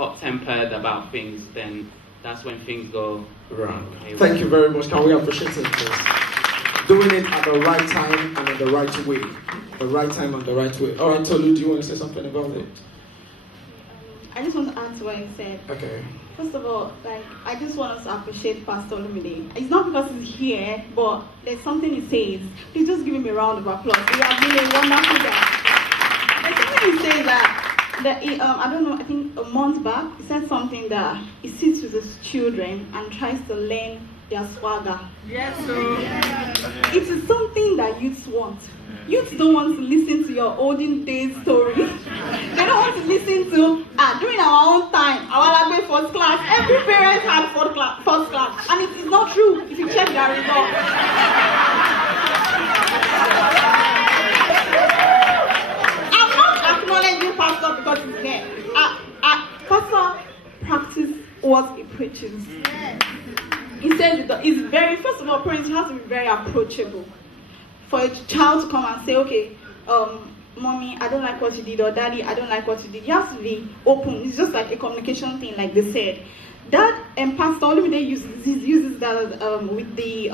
hot-tempered about things, then that's when things go wrong. Okay. Thank you very much. Can we appreciate it, please? Doing it at the right time and in the right way. The right time and the right way. All right, Tolu, do you want to say something about it? I just want to add to what you said. Okay. First of all, I just want us to appreciate Pastor Olumide. It's not because he's here, but there's something he says. Please just give him a round of applause. He has been a wonderful guy. There's something he says I don't know, I think a month back, he said something that he sits with his children and tries to learn their swagger. Yes, sir. It is something that youths want. Youths don't want to listen to your olden days story. They don't want to listen to, during our own time, our language first class, every parent had first class. And it is not true if you check their results. I'm not acknowledging Pastor because he's here. Pastor practices what he preaches. He says it's very, first of all, parents, you have to be very approachable. For a child to come and say, okay, mommy, I don't like what you did, or daddy, I don't like what you did. You have to be open. It's just like a communication thing, like they said. That Pastor Olumide uses that with the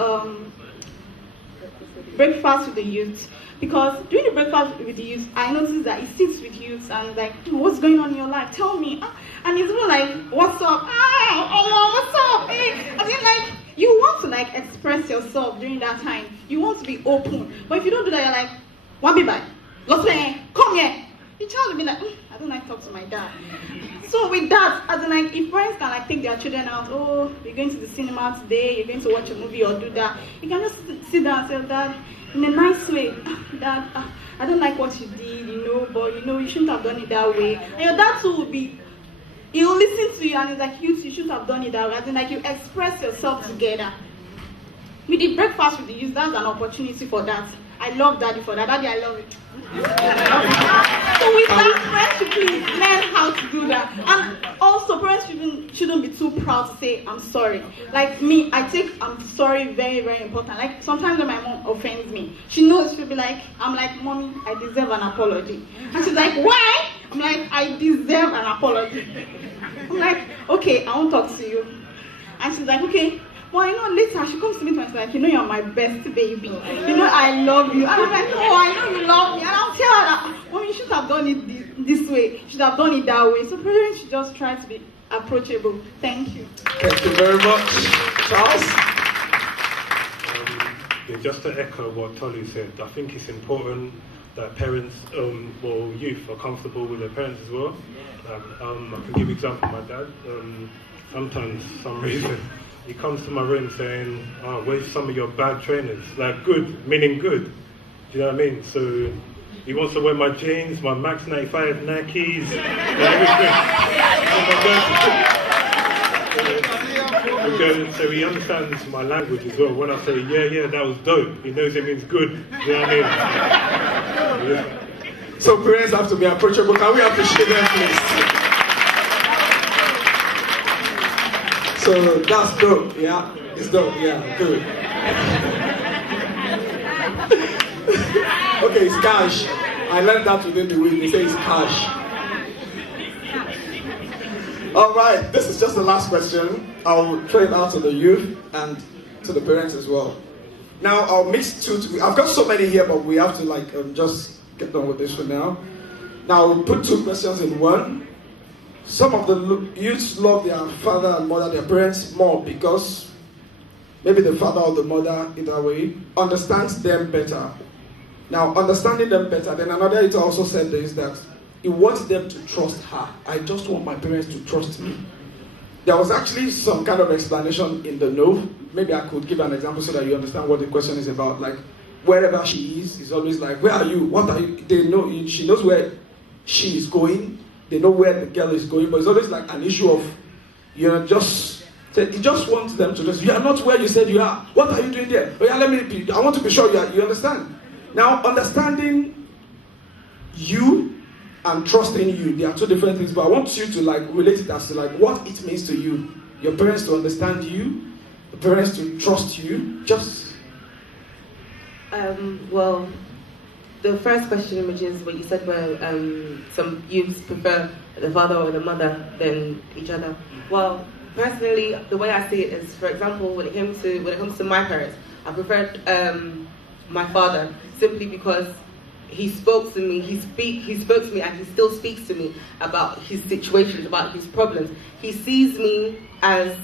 breakfast with the youth. Because during the breakfast with the youth, I noticed that he sits with youth and like, what's going on in your life? Tell me. And he's even like, what's up? What's up? Hey. I mean, like, you want to like express yourself during that time. You want to be open. But if you don't do that, you're like, one be by. Come here. The child will be like, I don't like to talk to my dad. So with that, as in like, if parents can like take their children out, oh, you're going to the cinema today, you're going to watch a movie or do that, you can just sit down and say, Dad, in a nice way, Dad, I don't like what you did, but you shouldn't have done it that way. And your dad too will be, he'll listen to you and he's like, you shouldn't have done it that way. And then like you express yourself together. With the breakfast with the youth, that's an opportunity for that. I love Daddy for that. Daddy, I love it. So with that, parents should please learn how to do that. And also, parents shouldn't be too proud to say, I'm sorry. Like me, I take I'm sorry very, very important. Like sometimes when my mom offends me, she knows, she'll be like, I'm like, Mommy, I deserve an apology. And she's like, why? I'm like, I deserve an apology. I'm like, okay, I won't talk to you. And she's like, okay. Well, later she comes to me and she's like, you're my best baby. I love you. And I'm like, oh, I know you love me. And I'll tell her that, Mommy, you shouldn't have done it this way. You should have done it that way. So parents should just try to be approachable. Thank you. Thank you very much. Charles? Just to echo what Tolu said, I think it's important that parents, youth are comfortable with their parents as well. I can give an example of my dad. Sometimes, for some reason, he comes to my room saying, where's some of your bad trainers? Like good, meaning good. Do you know what I mean? So he wants to wear my jeans, my Max 95 Nikes, everything. So he understands my language as well. When I say, yeah, that was dope, he knows it means good. You know what I mean? Yeah. So parents have to be approachable. Can we appreciate them, please? So that's dope, yeah? It's dope, yeah, good. Okay, it's cash. I learned that within the week. They say it's cash. All right, this is just the last question. I'll throw it out to the youth and to the parents as well. Now, I'll mix two. I've got so many here, but we have to just get done with this one now. Now, we'll put two questions in one. Some of the youths love their father and mother, their parents, more because maybe the father or the mother, either way, understands them better. Now, understanding them better, then another youth also said this, that he wants them to trust her. I just want my parents to trust me. There was actually some kind of explanation in the note. Maybe I could give an example so that you understand what the question is about. Like, wherever she is, it's always like, where are you? What are you? They know, she knows where she is going. They know where the girl is going, but it's always like an issue of, he just wants them to just, you are not where you said you are. What are you doing there? Oh yeah, I want to be sure you understand. Now, understanding you and trusting you, they are two different things, but I want you to relate it as to what it means to you. Your parents to understand you, the parents to trust you, Well, the first question, which is what you said, where some youths prefer the father or the mother than each other? Well, personally, the way I see it is, for example, when it comes to my parents, I preferred my father simply because he spoke to me. He spoke to me, and he still speaks to me about his situations, about his problems. He sees me as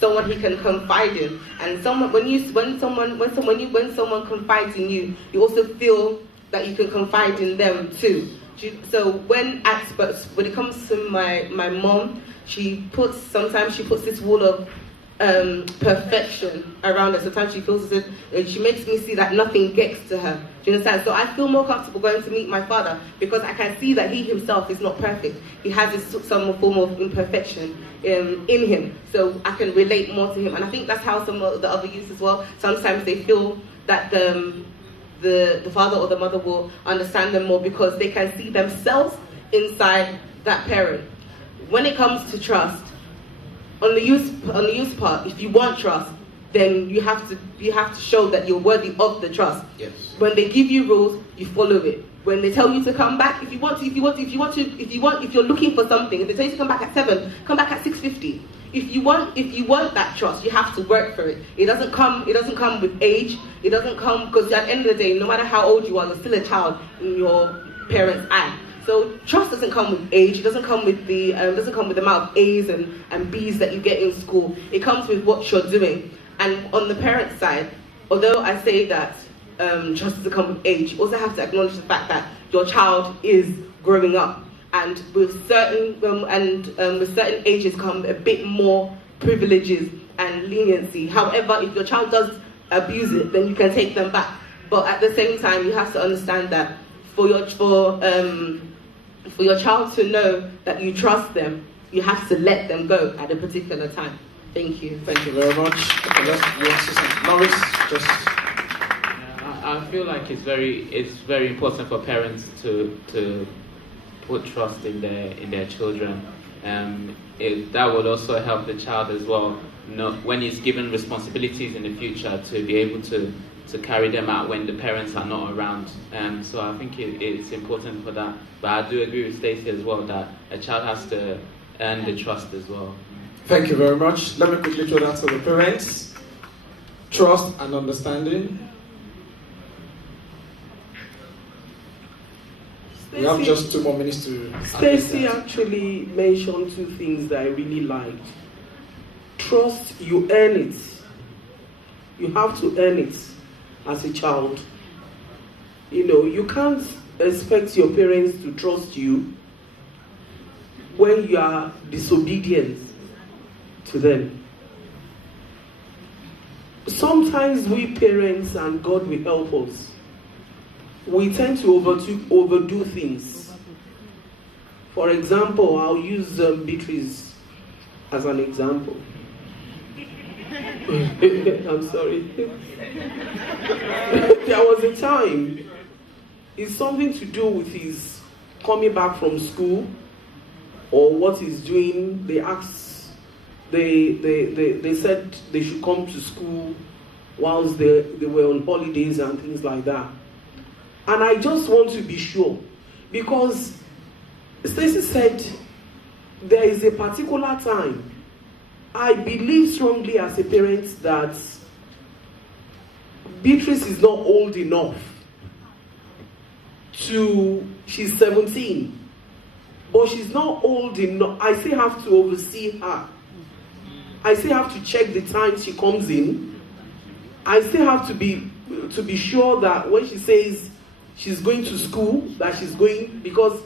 someone he can confide in, and when someone confides in you, you also feel that you can confide in them too. So when it comes to my mom, sometimes she puts this wall of perfection around her. Sometimes she feels as if she makes me see that nothing gets to her. Do you understand? So I feel more comfortable going to meet my father because I can see that he himself is not perfect. He has some form of imperfection in him. So I can relate more to him. And I think that's how some of the other youths as well, sometimes they feel that the father or the mother will understand them more because they can see themselves inside that parent. When it comes to trust, on the youth part, if you want trust, then you have to show that you're worthy of the trust. Yes. When they give you rules, you follow it. When they tell you to come back, if you're looking for something, if they tell you to come back at 7, come back at 6:50. If you want that trust, you have to work for it. It doesn't come with age. It doesn't come because at the end of the day, no matter how old you are, you're still a child in your parents' eye. So trust doesn't come with age. It doesn't come with the amount of A's and B's that you get in school. It comes with what you're doing. And on the parent side, although I say that trust doesn't come with age, you also have to acknowledge the fact that your child is growing up, and with certain ages come a bit more privileges and leniency. However, if your child does abuse it, then you can take them back. But at the same time, you have to understand that for your child to know that you trust them, you have to let them go at a particular time. Thank you. Thank you very much. Norris, just. I feel like it's very important for parents to put trust in their children. That would also help the child as well. When he's given responsibilities in the future, to be able to carry them out when the parents are not around. So I think it's important for that. But I do agree with Stacey as well that a child has to earn the trust as well. Thank you very much. Let me quickly throw that to the parents. Trust and understanding. We have just 2 more minutes to... Stacey actually mentioned 2 things that I really liked. Trust, you earn it. You have to earn it as a child. You can't expect your parents to trust you when you are disobedient to them. Sometimes we parents, and God will help us, we tend to overdo things. For example, I'll use Beatrice as an example. I'm sorry. There was a time, it's something to do with his coming back from school or what he's doing. They asked, they said they should come to school whilst they were on holidays and things like that. And I just want to be sure, because Stacey said there is a particular time. I believe strongly as a parent that Beatrice is not old enough she's 17, but she's not old enough. I still have to oversee her. I still have to check the time she comes in. I still have to be sure that when she says she's going to school, that she's going, because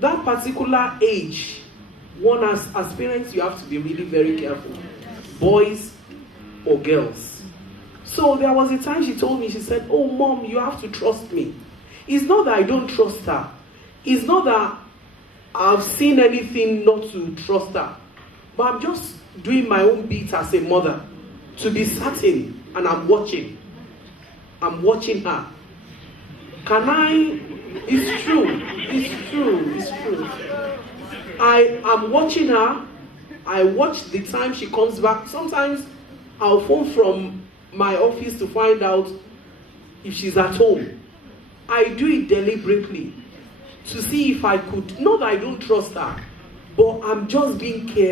that particular age, one as parents, you have to be really very careful, boys or girls. So there was a time she told me, she said, "Oh mom, you have to trust me." It's not that I don't trust her. It's not that I've seen anything not to trust her. But I'm just doing my own bit as a mother to be certain, and I'm watching. I'm watching her. Can I? It's true. It's true. It's true. I am watching her. I watch the time she comes back. Sometimes I'll phone from my office to find out if she's at home. I do it deliberately to see if I could. Not that I don't trust her, but I'm just being careful.